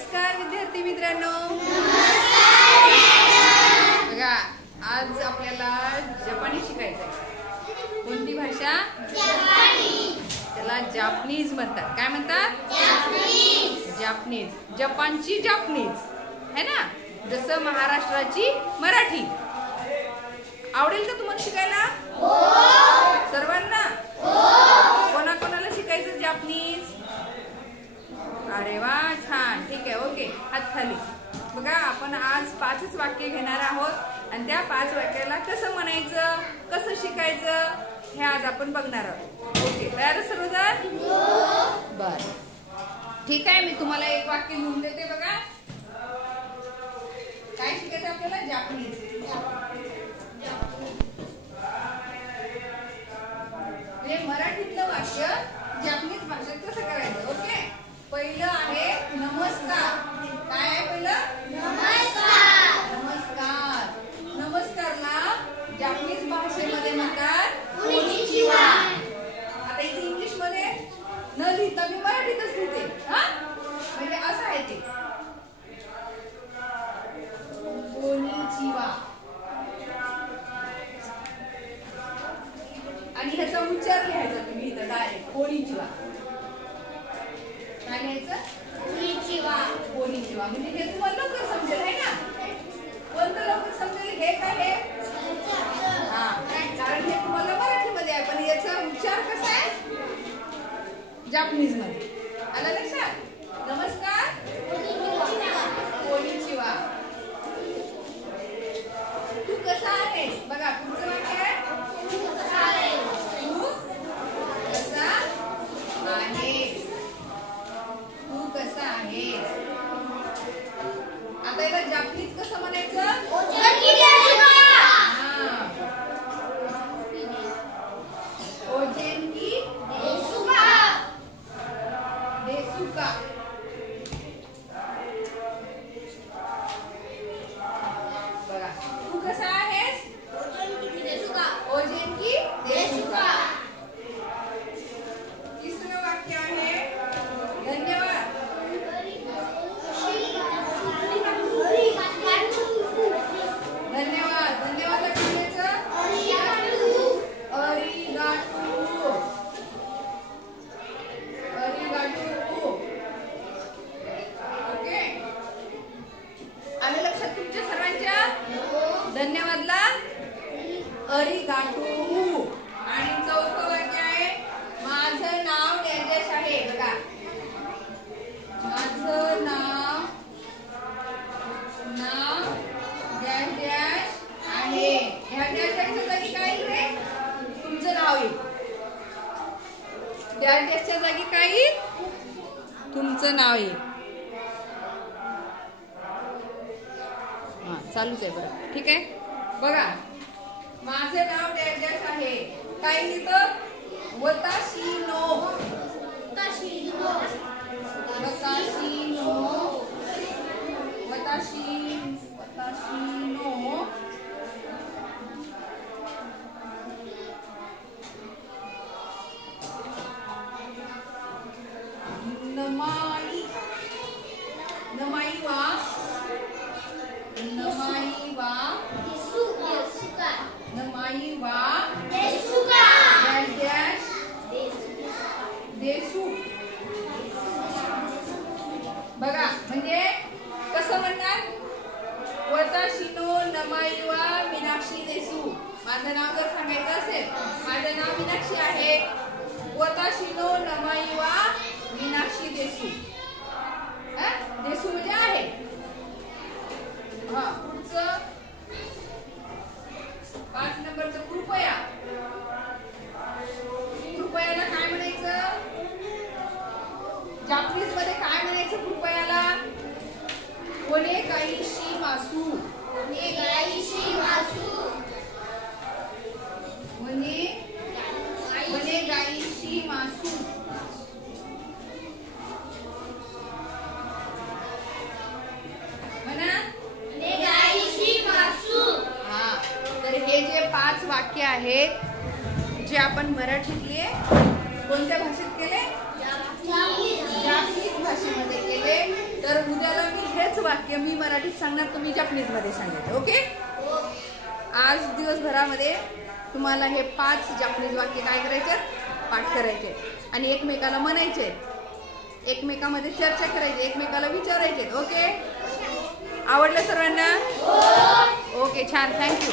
नमस्कार विद्यार्थी मित्रांनो. बघा आज आपल्याला जपानी शिकायचं आहे. कोणती भाषा? जपानी. त्याला जापनीज म्हणतात. काय म्हणतात? जापनीज. जपानची जापनीज है ना. जसं महाराष्ट्राची मराठी. आवडेल का तुम्हाला शिकायला? सर्वांना? कोणाकोणाला शिकायचं जापनीज? अरे वा, छान. ठीक आहे, ओके. हात खाली. बघा आपण आज 5च वाक्य घेणार आहोत आणि त्या 5 वाक्याला कसं म्हणायचं, कसं शिकायचं हे आज आपण बघणार आहोत. ओके, तयार सर्वजण? बर, ठीक आहे. मी तुम्हाला एक वाक्य लिहून देते. बघा काय शिकायचं आपल्याला? जापनीज. हे मराठीतलं वाक्य जापनीज भाषेत कसं करायचं? ओके, पहिलं आहे नमस्कार. काय आहे पहिलं? नमस्कार. नमस्कार. नमस्कारला जापनीज भाषेमध्ये म्हणतात कोनिचिवा. आता इथे इंग्लिश मध्ये न लिहिता मी मराठीतच लिहिते. हा, म्हणजे असं आहे ते कोनिचिवा. आणि ह्याचा उच्चार लिहायचा तुम्ही इथं डायरेक्ट कोनिचिवा. काय लिहायचं? कोनिचिवा. कोनिचिवा म्हणजे हे तुम्हाला लवकर समजेल आहे ना. कोणतं लवकर समजेल? हे काय हे? हा, कारण हे तुम्हाला मराठीमध्ये आहे पण याचा उच्चार कसा आहे? जापनीज मध्ये. आलं लक्षात? नमस्कार कोनिचिवा. तू कसा आहेस? बघा पुढचं वाक्य आहे तू कसा आहेस. तू कसा आहेस. तू कसा आहेस. आता याला जापनीज कसं म्हणायचं? ओजेनकी देसुका. देसुका. बघा तू कसा आहेस? ओजेनकी देसुका. ओजेनकी देसुका. तिसरं वाक्य आहे धन्यवाद. धन्यवाद. धन्यवाद म्हणायचं अरिगाटो. अरिगाटो. ओके, आलं लक्षात तुमच्या सर्वांच्या? धन्यवादला अरिगाटो. आणि चौथं वाक्य आहे माझं नाव डॅश आहे. बघा माझं नाव डॅश डॅश आहे. ह्या डॅश डॅशच्या जागी काय येईल रे? तुमचं नाव येईल. डॅश डॅशच्या जागी काय येईल? तुमचं नाव येईल. हा, चालूच आहे बरं. ठीक आहे, बघा माझं नाव डॅश डॅश आहे. काय लिहितं? वताशी नो. वताशी नो. नमाई. नमाई वा. नमाई वा. नमाई वा. डॅश डॅश देसू. बघा म्हणजे कसं म्हणणार? वताशिनो नमाई वा मीनाक्षी देसू. माझं नाव जर सांगायचं असेल, माझं नाव मीनाक्षी आहे. वताशिनो नमाई वा मीनाक्षी देसू. देसू म्हणजे आहे. हा, पुढचं 5 नंबरचं कृपया. कृपयाला काय म्हणायचं? जापनीज मध्ये काय म्हणायचं कृपयाला? कोणे गाईशी मासू. कोणे गाईशी मासू. कोणे गाईशी मासू. म्हणा गाईशी मासू. हा, तर हे जे 5 वाक्य आहेत जे आपण मराठीतले कोणत्या भाषेत केले? जापनीज भाषेमध्ये केले. तर उद्याला वाक्य मी मराठीत सांगणार, तुम्ही जपनीजमध्ये सांगायचं. ओके. आज दिवसभरामध्ये तुम्हाला हे 5 जपनीज वाक्य काय करायचे, पाठ करायचे आणि एकमेकाला म्हणायचे, एकमेकामध्ये चर्चा करायची, एकमेकाला विचारायचे. ओके. आवडलं सर्वांना? ओके, छान. थँक्यू.